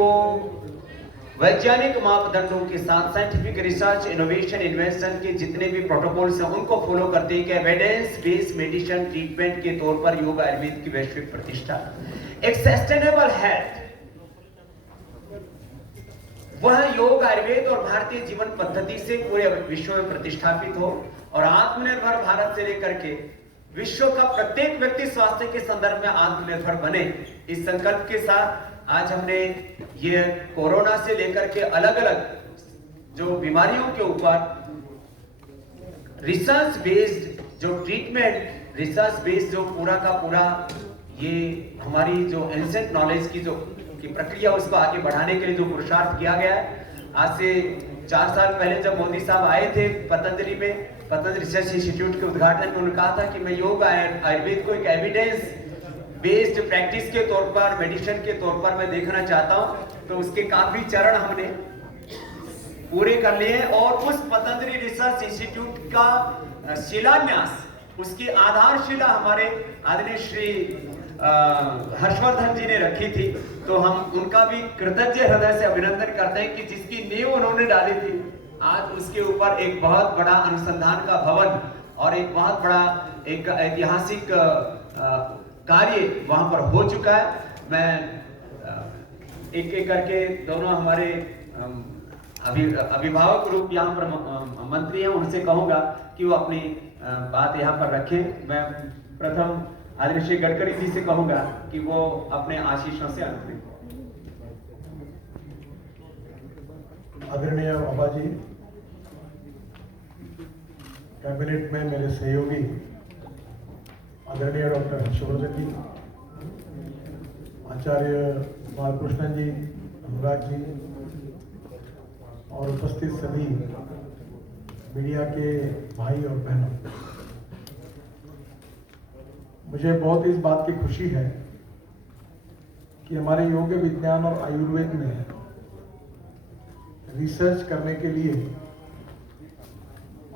को वैज्ञानिक मापदंडों के साथ साइंटिफिक रिसर्च, इनोवेशन, इन्वेंशन के जितने भी प्रोटोकॉल्स हैं उनको फॉलो करते हैं कि एविडेंस बेस्ड मेडिसिन ट्रीटमेंट के तौर पर योग आयुर्वेद की वैश्विक प्रतिष्ठा, एक सस्टेनेबल हेल्थ, वह योग आयुर्वेद और भारतीय जीवन पद्धति से पूरे विश्व में प्रतिष्ठापित हो और आत्मनिर्भर भारत से लेकर के विश्व का प्रत्येक व्यक्ति स्वास्थ्य के संदर्भ में आत्मनिर्भर बने, इस संकल्प के साथ आज हमने ये कोरोना से लेकर के अलग अलग जो बीमारियों के ऊपर रिसर्च बेस्ड जो ट्रीटमेंट, रिसर्च बेस्ड जो पूरा का पूरा ये हमारी जो एंसेंट नॉलेज की जो की प्रक्रिया उसको आगे बढ़ाने के लिए जो पुरुषार्थ किया गया है। आज से 4 साल पहले जब मोदी साहब आए थे पतंजलि में, पतंजलि रिसर्च इंस्टीट्यूट के उद्घाटन में उन्होंने कहा था कि मैं योग आयुर्वेद को एक एविडेंस बेस्ड प्रैक्टिस के तौर पर, मेडिसिन के तौर पर मैं देखना चाहता हूं। तो उसके काफी चरण हमने पूरे कर लिए हैं और उस पतंजलि रिसर्च इंस्टीट्यूट का शिलान्यास, उसकी आधारशिला हमारे आदरणीय श्री हर्षवर्धन जी ने रखी थी। तो हम उनका भी कृतज्ञ हृदय से अभिनंदन करते हैं कि जिसकी नींव उन्होंने डाली थी, आज उसके ऊपर एक बहुत बड़ा अनुसंधान का भवन और एक बहुत बड़ा एक ऐतिहासिक कार्य वहां पर हो चुका है। मैं एक एक करके दोनों हमारे अभिभावक रूप यहाँ पर मंत्री हैं, उनसे कहूंगा कि वो अपनी बात यहाँ पर रखें। मैं प्रथम आदरणीय श्री गडकरी जी से कहूंगा कि वो अपने आशीषों से अंत करें। आदरणीय बाबा जी, कैबिनेट में मेरे सहयोगी आदरणीय डॉक्टर हर्षवर्धन जी, आचार्य बालकृष्णन जी, अनुराग जी और उपस्थित सभी मीडिया के भाई और बहनों, मुझे बहुत इस बात की खुशी है कि हमारे योग विज्ञान और आयुर्वेद में रिसर्च करने के लिए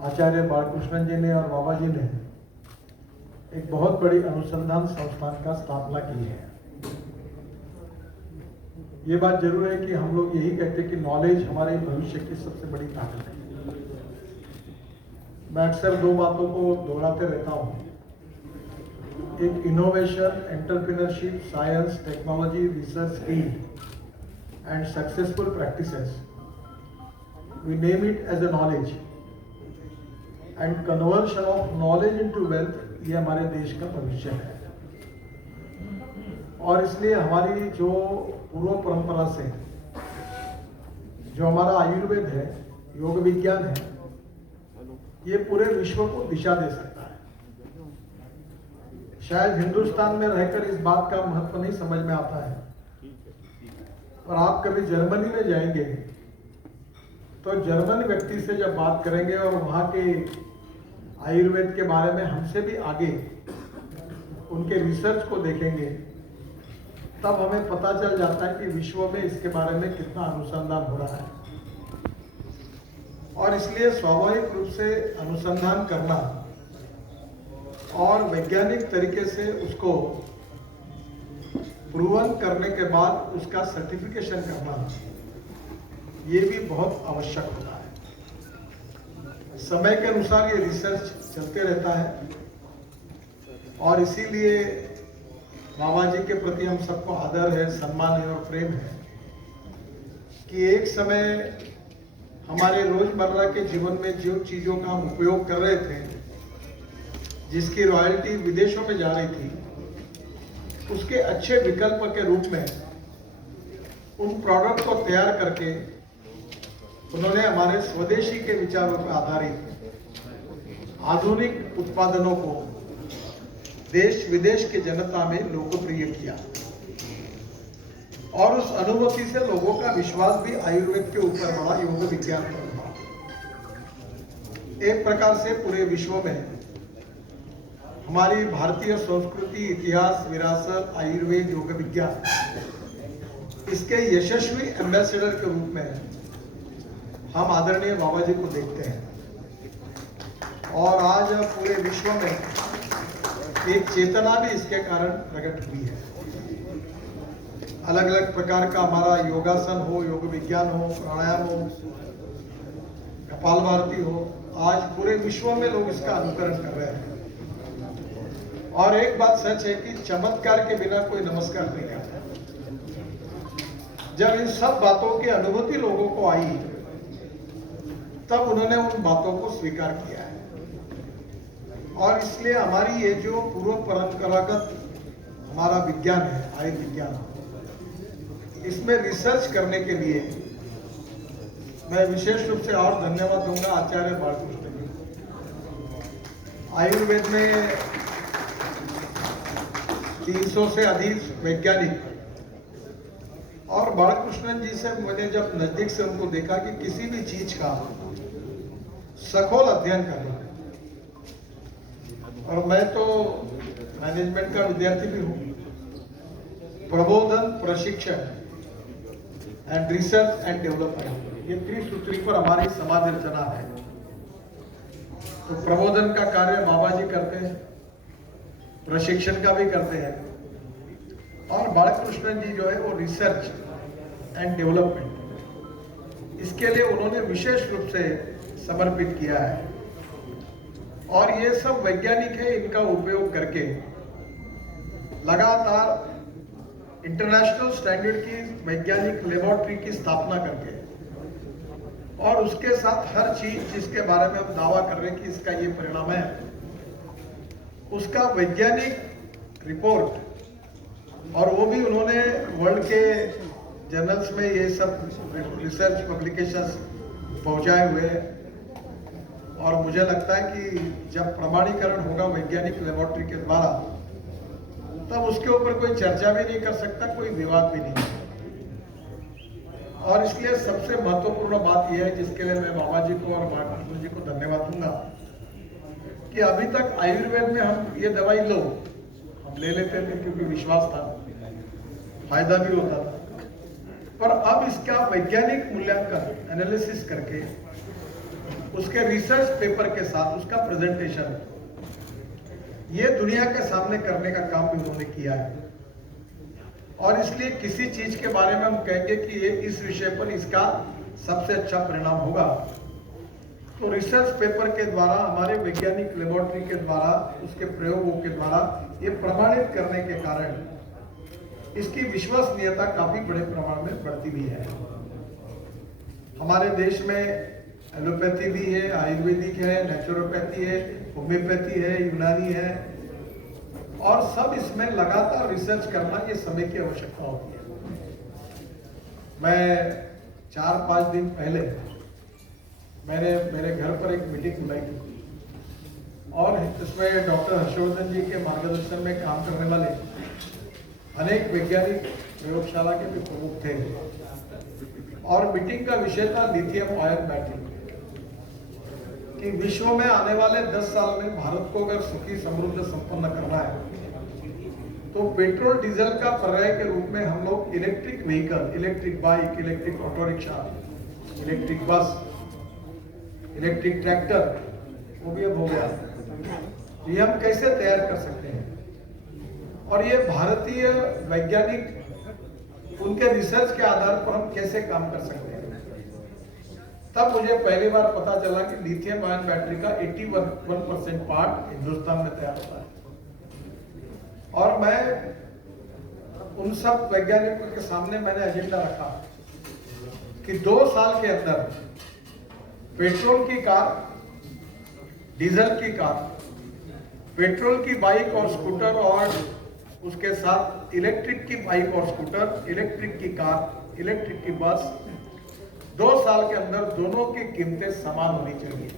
आचार्य बालकृष्णन जी ने और बाबा जी ने एक बहुत बड़ी अनुसंधान संस्थान का स्थापना की है। ये बात जरूर है कि हम लोग यही कहते हैं कि नॉलेज हमारे भविष्य की सबसे बड़ी ताकत है। मैं अक्सर 2 बातों को दोहराते रहता हूँ, एक innovation, entrepreneurship, science, technology, research, field and successful practices, we name it as a knowledge and conversion of knowledge into wealth, ये हमारे देश का भविष्य है। और इसलिए हमारी जो पूर्व परंपरा से जो हमारा आयुर्वेद है, योग विज्ञान है, ये पूरे विश्व को दिशा दे सकता है। शायद हिंदुस्तान में रहकर इस बात का महत्व नहीं समझ में आता है, और आप कभी जर्मनी में जाएंगे तो जर्मन व्यक्ति से जब बात करेंगे और वहाँ के आयुर्वेद के बारे में हमसे भी आगे उनके रिसर्च को देखेंगे, तब हमें पता चल जाता है कि विश्व में इसके बारे में कितना अनुसंधान हो रहा है। और इसलिए स्वाभाविक रूप से अनुसंधान करना और वैज्ञानिक तरीके से उसको प्रूवन करने के बाद उसका सर्टिफिकेशन करना, ये भी बहुत आवश्यक होता है। समय के अनुसार ये रिसर्च चलते रहता है और इसीलिए बाबा जी के प्रति हम सबको आदर है, सम्मान है और प्रेम है कि एक समय हमारे रोजमर्रा के जीवन में जो चीजों का हम उपयोग कर रहे थे, जिसकी रॉयल्टी विदेशों में जा रही थी, उसके अच्छे विकल्प के रूप में उन प्रोडक्ट को तैयार करके उन्होंने हमारे स्वदेशी के विचारों पर आधारित आधुनिक उत्पादनों को देश विदेश के जनता में लोकप्रिय किया। और उस अनुभूति से लोगों का विश्वास भी आयुर्वेद के ऊपर बढ़ा, योग विज्ञान पर बढ़ा। एक प्रकार से पूरे विश्व में हमारी भारतीय संस्कृति, इतिहास, विरासत, आयुर्वेद, योग विज्ञान, इसके यशस्वी एम्बेसडर के रूप में हम आदरणीय बाबा जी को देखते हैं। और आज पूरे विश्व में एक चेतना भी इसके कारण प्रकट हुई है। अलग अलग प्रकार का हमारा योगासन हो, योग विज्ञान हो, प्राणायाम हो, कपालभाति हो, आज पूरे विश्व में लोग इसका अनुकरण कर रहे हैं। और एक बात सच है कि चमत्कार के बिना कोई नमस्कार नहीं करता। जब इन सब बातों की अनुभूति लोगों को आई, तब उन्होंने उन बातों को स्वीकार किया है। और इसलिए हमारी ये जो पूर्व परंपरागत हमारा विज्ञान है, आयुर्विज्ञान, इसमें रिसर्च करने के लिए मैं विशेष रूप से और धन्यवाद दूंगा आचार्य बालकृष्ण जी। आयुर्वेद में 300 से अधिक वैज्ञानिक, और बालकृष्णन जी से मैंने जब नजदीक से उनको देखा कि किसी भी चीज का सखोल अध्ययन करना, और मैं तो मैनेजमेंट का विद्यार्थी भी हूं, प्रबोधन, प्रशिक्षण एंड रिसर्च एंड डेवलपमेंट, ये त्रिसूत्री पर हमारी समाज रचना है। तो प्रबोधन का कार्य बाबा जी करते हैं, प्रशिक्षण का भी करते हैं, और बालकृष्णन जी जो है वो रिसर्च एंड डेवलपमेंट, इसके लिए उन्होंने विशेष रूप से समर्पित किया है। और ये सब वैज्ञानिक है, इनका उपयोग करके लगातार इंटरनेशनल स्टैंडर्ड की वैज्ञानिक लेबोरेटरी की स्थापना करके, और उसके साथ हर चीज जिसके बारे में हम दावा कर रहे हैं कि इसका ये परिणाम है, उसका वैज्ञानिक रिपोर्ट, और वो भी उन्होंने वर्ल्ड के जर्नल्स में ये सब रिसर्च पब्लिकेशंस पहुंचाए हुए हैं। और मुझे लगता है कि जब प्रमाणीकरण होगा वैज्ञानिक लेबोरेटरी के द्वारा, तब उसके ऊपर कोई चर्चा भी नहीं कर सकता, कोई विवाद भी नहीं। और इसलिए सबसे महत्वपूर्ण बात यह है, जिसके लिए मैं बाबा जी को और बालकृष्ण जी को धन्यवाद दूंगा, कि अभी तक आयुर्वेद में हम ये दवाई लो, हम ले लेते थे क्योंकि विश्वास था, फायदा भी होता था, पर अब इसका वैज्ञानिक मूल्यांकन, एनालिसिस करके उसके रिसर्च पेपर के साथ उसका प्रेजेंटेशन, ये दुनिया के सामने करने का काम भी उन्होंने किया है। और इसलिए किसी चीज के बारे में हम कहेंगे कि ये इस विषय पर इसका सबसे अच्छा परिणाम होगा, तो रिसर्च पेपर के द्वारा, हमारे वैज्ञानिक लेबोरेटरी के द्वारा, उसके प्रयोगों के द्वारा ये प्रमाणित करने के कारण इसकी विश्वसनीयता काफी बड़े प्रमाण में बढ़ती भी है। हमारे देश में एलोपैथी भी है, आयुर्वेदिक है, नेचुरोपैथी है, होम्योपैथी है, यूनानी है, और सब इसमें लगातार रिसर्च करना, ये समय की आवश्यकता होती है। मैं 4-5 दिन पहले मैंने मेरे घर पर एक मीटिंग बुलाई थी, और इसमें डॉक्टर हर्षवर्धन जी के मार्गदर्शन में काम करने वाले अनेक वैज्ञानिक प्रयोगशाला के भी प्रमुख थे, और मीटिंग का विषय था लिथियम आयन बैटरी, कि विश्व में आने वाले 10 साल में भारत को अगर सुखी, समृद्ध, संपन्न करना है, तो पेट्रोल डीजल का पर्याय के रूप में हम लोग electric vehicle, electric bike, electric auto rickshaw, electric bus, electric tractor, वो भी अब हो गया, ये हम कैसे तैयार कर सकते हैं। और ये भारतीय वैज्ञानिक उनके रिसर्च के आधार पर हम कैसे काम कर सकते हैं। तब मुझे पहली बार पता चला कि लिथियम आयन बैटरी का 81% पार्ट हिंदुस्तान में तैयार होता है। और मैं उन सब वैज्ञानिकों के सामने मैंने एजेंडा रखा कि 2 साल के अंदर पेट्रोल की कार, डीजल की कार, पेट्रोल की बाइक और स्कूटर, और उसके साथ इलेक्ट्रिक की बाइक और स्कूटर, इलेक्ट्रिक की कार, इलेक्ट्रिक की बस, 2 साल के अंदर दोनों की कीमतें समान होनी चाहिए।